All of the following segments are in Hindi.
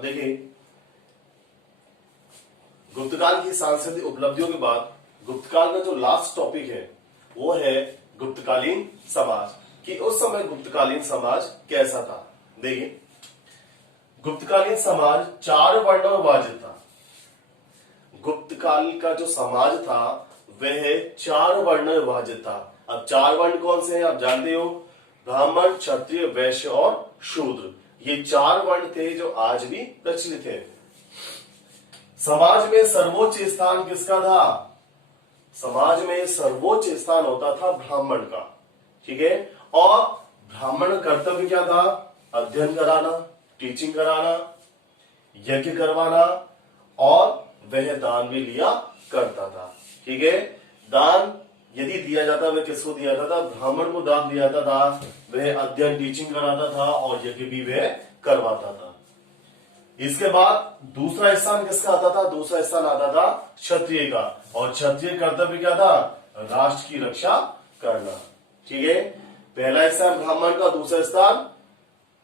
अब देखिए, गुप्तकाल की सांस्कृतिक उपलब्धियों के बाद गुप्तकाल का जो लास्ट टॉपिक है वो है गुप्तकालीन समाज, कि उस समय गुप्तकालीन समाज कैसा था। देखिए, गुप्तकालीन समाज 4 वर्णों में विभाजित था। गुप्तकाल का जो समाज था वह 4 वर्णों में विभाजित था। अब 4 वर्ण कौन से हैं आप जानते हो, ब्राह्मण, क्षत्रिय, वैश्य और शूद्र। ये 4 वर्ण थे जो आज भी प्रचलित है। समाज में सर्वोच्च स्थान किसका था? समाज में सर्वोच्च स्थान होता था ब्राह्मण का, ठीक है। और ब्राह्मण का कर्तव्य क्या था? अध्ययन कराना, टीचिंग कराना, यज्ञ करवाना, और वह दान भी लिया करता था, ठीक है। दान यदि दिया जाता वह किसको दिया जाता था? ब्राह्मण को दान दिया जाता था। वह अध्ययन, टीचिंग कराता था और यज्ञ भी वह करवाता था। इसके बाद दूसरा स्थान किसका आता था? दूसरा स्थान आता था क्षत्रिय का, और क्षत्रिय कर्तव्य क्या था? राष्ट्र की रक्षा करना, ठीक है। पहला स्थान ब्राह्मण का, दूसरा स्थान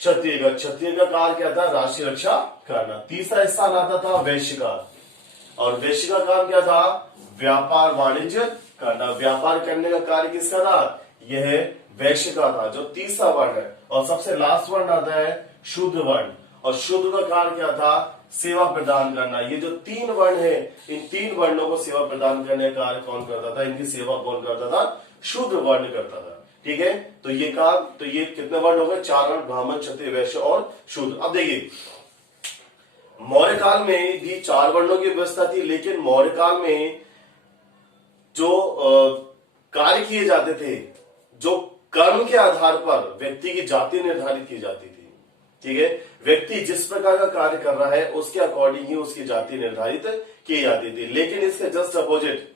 क्षत्रिय का। क्षत्रिय का कार्य क्या था? राष्ट्र की रक्षा करना। तीसरा स्थान आता था वैश्य का, और वैश्य का काम क्या था? व्यापार वाणिज्य करना। व्यापार करने का कार्य किसका था? यह वैश्य का था, जो तीसरा वर्ण है। और सबसे लास्ट वर्ण आता है शूद्र वर्ण, और शूद्र का कार्य क्या था? सेवा प्रदान करना। ये जो 3 वर्ण है, इन 3 वर्णों को सेवा प्रदान करने का कार्य कौन करता था? इनकी सेवा कौन करता था? शूद्र वर्ण करता था, ठीक है। तो ये काम, तो ये कितने वर्ण हो गए? 4 वर्ण, ब्राह्मण, क्षत्रिय, वैश्य और शूद्र। अब देखिए, मौर्य काल में भी 4 वर्णों की व्यवस्था थी, लेकिन मौर्य काल में जो कार्य किए जाते थे, जो कर्म के आधार पर व्यक्ति की जाति निर्धारित की जाती थी, ठीक है। व्यक्ति जिस प्रकार का कार्य कर रहा है उसके अकॉर्डिंग ही उसकी जाति निर्धारित की जाती थी। लेकिन इसके जस्ट अपोजिट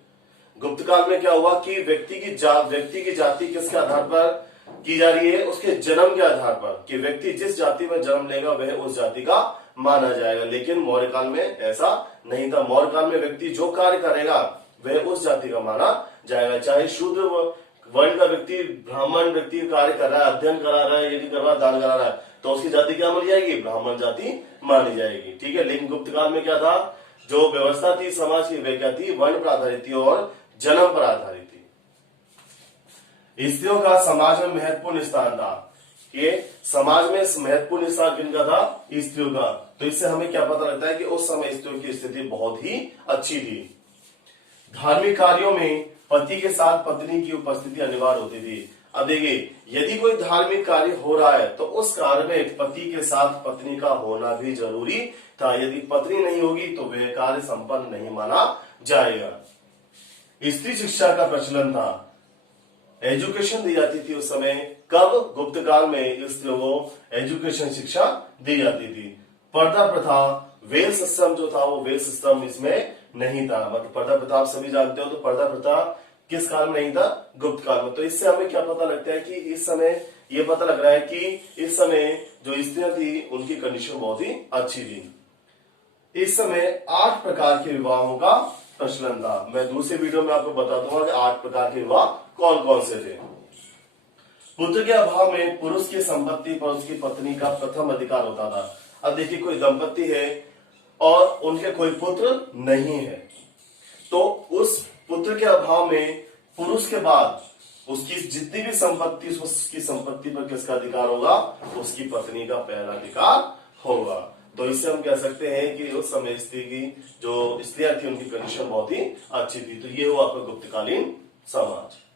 गुप्तकाल में क्या हुआ कि व्यक्ति की जाति किसके आधार पर की जा रही है? उसके जन्म के आधार पर, कि व्यक्ति जिस जाति में जन्म लेगा वह उस जाति का माना जाएगा। लेकिन मौर्य काल में ऐसा नहीं था। मौर्य काल में व्यक्ति जो कार्य करेगा वह उस जाति का माना जाएगा। चाहे शूद्र वर्ण का व्यक्ति, ब्राह्मण व्यक्ति कार्य कर रहा है, अध्ययन करा रहा है, यदि कर रहा है, दान करा रहा है, तो उसकी जाति क्या मानी जाएगी? ब्राह्मण जाति मानी जाएगी, ठीक है। लेकिन गुप्तकाल में क्या था? जो व्यवस्था थी समाज की, वह क्या थी? वर्ण पर आधारित थी और जन्म पर आधारित थी। स्त्रियों का समाज में महत्वपूर्ण स्थान था। ये समाज में महत्वपूर्ण स्थान किनका था? स्त्रियों का। तो इससे हमें क्या पता लगता है कि उस समय स्त्रियों की स्थिति बहुत ही अच्छी थी। धार्मिक कार्यों में पति के साथ पत्नी की उपस्थिति अनिवार्य होती थी। अब देखिए, यदि कोई धार्मिक कार्य हो रहा है तो उस कार्य में पति के साथ पत्नी का होना भी जरूरी था। यदि पत्नी नहीं होगी तो वह कार्य संपन्न नहीं माना जाएगा। स्त्री शिक्षा का प्रचलन था। एजुकेशन दी जाती थी उस समय। कब? गुप्तकाल में स्त्रियों को एजुकेशन शिक्षा दी जाती थी। पर्दा प्रथा, वेल सिस्टम जो था वो वेल सिस्टम इसमें नहीं था। मतलब पर्दा प्रथा आप सभी जानते हो, तो पर्दा प्रथा किस काल में नहीं था? गुप्त काल में। तो इससे हमें क्या पता लगता है कि इस समय ये पता लग रहा है कि इस समय जो स्त्रियां थी उनकी कंडीशन बहुत ही अच्छी थी। इस समय 8 प्रकार के विवाहों का प्रचलन था। मैं दूसरे वीडियो में आपको बता दूंगा कि 8 प्रकार के विवाह कौन कौन से थे। पुत्र के अभाव में पुरुष की संपत्ति पर उसकी पत्नी का प्रथम अधिकार होता था। अब देखिए, कोई दंपति है और उनके कोई पुत्र नहीं है, तो उस पुत्र के अभाव में पुरुष के बाद उसकी जितनी भी संपत्ति, उसकी संपत्ति पर किसका अधिकार होगा? उसकी पत्नी का पहला अधिकार होगा। तो इससे हम कह सकते हैं कि उस समय स्त्री की जो स्त्रियां थी उनकी कंडीशन बहुत ही अच्छी थी। तो ये हुआ आपका गुप्तकालीन समाज।